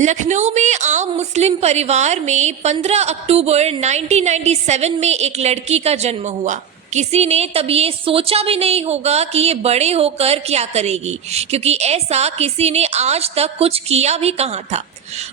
लखनऊ में आम मुस्लिम परिवार में 15 अक्टूबर 1997 में एक लड़की का जन्म हुआ। किसी ने तब ये सोचा भी नहीं होगा कि ये बड़े होकर क्या करेगी, क्योंकि ऐसा किसी ने आज तक कुछ किया भी कहाँ था।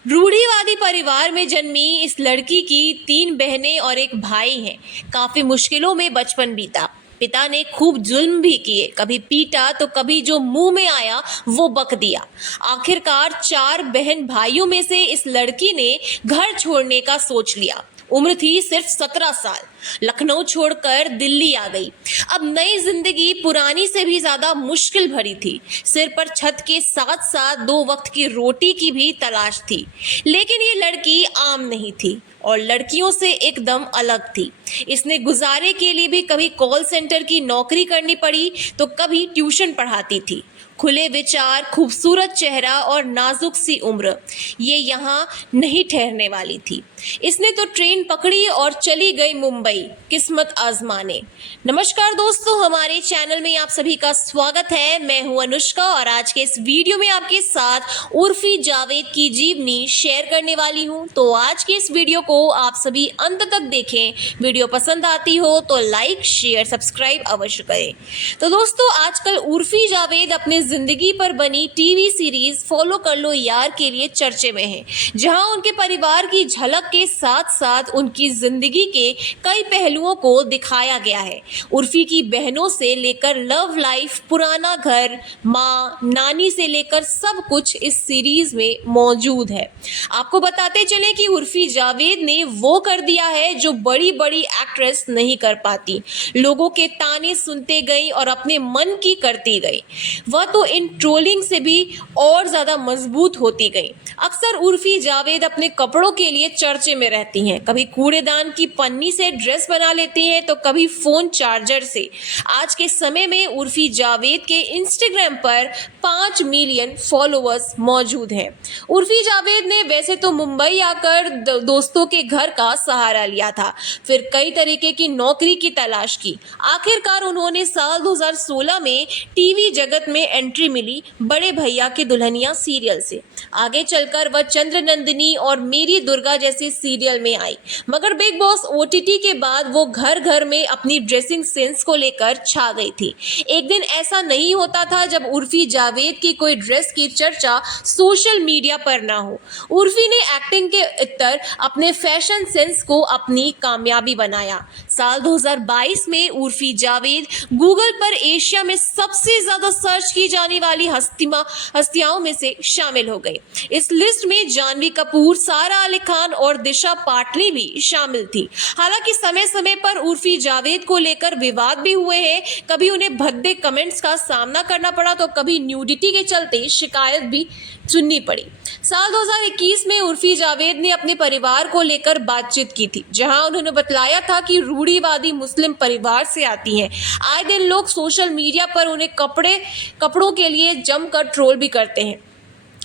रूढ़िवादी परिवार में जन्मी इस लड़की की 3 बहनें और एक भाई हैं। काफी मुश्किलों में बचपन बीता। पिता ने खूब जुल्म भी किए, कभी पीटा तो कभी जो मुंह में आया वो बक दिया। आखिरकार 4 बहन भाइयों में से इस लड़की ने घर छोड़ने का सोच लिया। उम्र थी सिर्फ 17 साल। लखनऊ छोड़कर दिल्ली आ गई। अब नई जिंदगी पुरानी से भी ज्यादा मुश्किल भरी थी। सिर पर छत के साथ साथ 2 वक्त की रोटी की भी तलाश थी। लेकिन ये लड़की आम नहीं थी और लड़कियों से एकदम अलग थी। इसने गुजारे के लिए भी कभी कॉल सेंटर की नौकरी करनी पड़ी तो कभी ट्यूशन पढ़ाती थी। खुले विचार, खूबसूरत चेहरा और नाजुक सी उम्र, ये यहाँ नहीं ठहरने वाली थी। इसने तो ट्रेन पकड़ी और चली गई मुंबई किस्मत आजमाने। नमस्कार दोस्तों, हमारे चैनल में आप सभी का स्वागत है। मैं हूं अनुष्का और आज के इस वीडियो में आपके साथ उर्फी जावेद की जीवनी शेयर करने वाली हूं। तो आज के इस वीडियो को आप सभी अंत तक देखें। वीडियो पसंद आती हो तो लाइक, शेयर, सब्सक्राइब अवश्य करें। तो दोस्तों, आजकल उर्फी जावेद अपने जिंदगी पर बनी टीवी सीरीज फॉलो कर लो यार के लिए चर्चे में है, जहां उनके परिवार की झलक के साथ साथ उनकी जिंदगी के कई पहलुओं को दिखाया गया है। उर्फी की बहनों से लेकर लव लाइफ, पुराना घर, माँ, नानी से लेकर सब कुछ इस सीरीज में मौजूद है। आपको बताते चले कि उर्फी जावेद ने वो कर दिया है जो बड़ी बड़ी एक्ट्रेस नहीं कर पाती। लोगों के ताने सुनते गई और अपने मन की करती गई। वह तो इन ट्रोलिंग से भी और ज्यादा मजबूत होती गई। अक्सर उर्फी जावेद अपने कपड़ों के लिए चर्चे में रहती हैं। कभी कूड़ेदान की पन्नी से ड्रेस बना लेती हैं तो कभी फोन चार्जर से। आज के समय में उर्फी जावेद के इंस्टाग्राम पर 5 मिलियन फॉलोअर्स मौजूद हैं। उर्फी जावेद ने वैसे तो मुंबई आकर दोस्तों के घर का सहारा लिया था, फिर कई तरीके की नौकरी की तलाश की। आखिरकार उन्होंने साल 2016 में टीवी जगत में एंट्री मिली बड़े भैया की दुल्हनिया सीरियल से। आगे चलकर वह चंद्र नंदिनी और मेरी दुर्गा जैसे सीरियल में आई, मगर बिग बॉस ओटीटी के बाद वो घर घर में अपनी ड्रेसिंग सेंस को लेकर छा गई थी। एक दिन ऐसा नहीं होता था जब उर्फी जावेद की कोई ड्रेस की चर्चा सोशल मीडिया पर ना हो। उर्फी ने एक्टिंग के इतर अपने फैशन सेंस को अपनी कामयाबी बनाया। साल 2022 में उर्फी जावेद गूगल पर एशिया में सबसे ज्यादा सर्च की जाने वाली हस्तियों में से शामिल हो गई। इस लिस्ट में जानवी कपूर, सारा अली खान और दिशा पाटनी भी शामिल थी। हालांकि समय समय पर उर्फी जावेद को लेकर विवाद भी हुए हैं। कभी उन्हें भद्दे कमेंट्स का सामना करना पड़ा तो कभी न्यूडिटी के चलते शिकायत भी सुननी पड़ी। साल 2021 में उर्फी जावेद ने अपने परिवार को लेकर बातचीत की थी, जहां उन्होंने बतलाया था कि रूढ़िवादी मुस्लिम परिवार से आती हैं। आए दिन लोग सोशल मीडिया पर उन्हें कपड़ों के लिए जमकर ट्रोल भी करते हैं।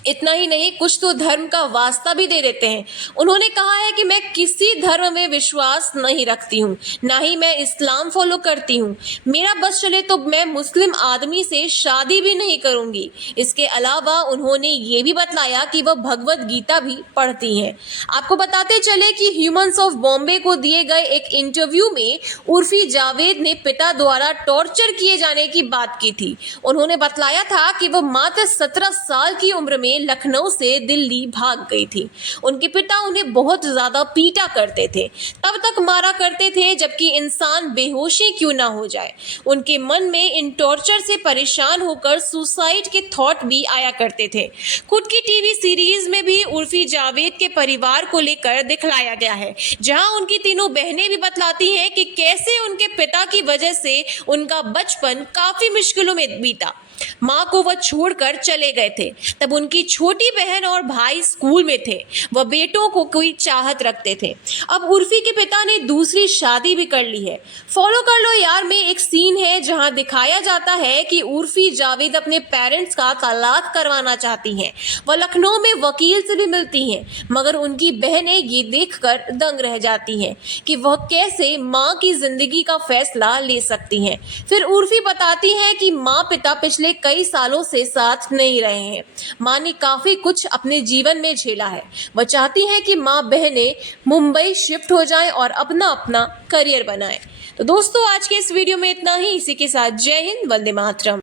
इतना ही नहीं, कुछ तो धर्म का वास्ता भी दे देते हैं। उन्होंने कहा है कि मैं किसी धर्म में विश्वास नहीं रखती हूँ, ना ही मैं इस्लाम फॉलो करती हूँ। मेरा बस चले तो मैं मुस्लिम आदमी से शादी भी नहीं करूंगी। इसके अलावा उन्होंने ये भी बतलाया कि वह भगवत गीता भी पढ़ती हैं। आपको बताते चले कि ह्यूमन्स ऑफ बॉम्बे को दिए गए एक इंटरव्यू में उर्फी जावेद ने पिता द्वारा टॉर्चर किए जाने की बात की थी। उन्होंने बतलाया था कि वह मात्र 17 साल की उम्र में लखनऊ से दिल्ली भाग गई थी। उनके पिता उन्हें बहुत ज्यादा पीटा करते थे, तब तक मारा करते थे जबकि इंसान बेहोशी क्यों ना हो जाए। उनके मन में इन टॉर्चर से परेशान होकर सुसाइड के थॉट भी आया करते थे। खुद की टीवी सीरीज में भी उर्फी जावेद के परिवार को लेकर दिखलाया गया है, जहां उनकी तीनों बहनें भी बतलाती हैं कि कैसे उनके पिता की वजह से उनका बचपन काफी मुश्किलों में बीता। माँ को वह छोड़कर चले गए थे, तब उनकी छोटी बहन और भाई स्कूल में थे। वह बेटों को कोई चाहत रखते थे। अब उर्फी के पिता ने दूसरी शादी भी कर ली है। फॉलो कर लो यार में एक सीन है जहां दिखाया जाता है कि उर्फी जावेद अपने पेरेंट्स का तलाक करवाना चाहती हैं। वह लखनऊ में वकील से भी मिलती हैं, मगर उनकी बहनें ये देखकर दंग रह जाती हैं कि वह कैसे माँ की जिंदगी का फैसला ले सकती हैं। फिर उर्फी बताती हैं कि माँ पिता पिछले कई सालों से साथ नहीं रहे हैं। माँ ने काफी कुछ अपने जीवन में झेला है। वह चाहती हैं कि माँ बहनें मुंबई शिफ्ट हो जाएं और अपना अपना करियर बनाएं। तो दोस्तों, आज के इस वीडियो में इतना ही। इसी के साथ जय हिंद, वंदे मातरम।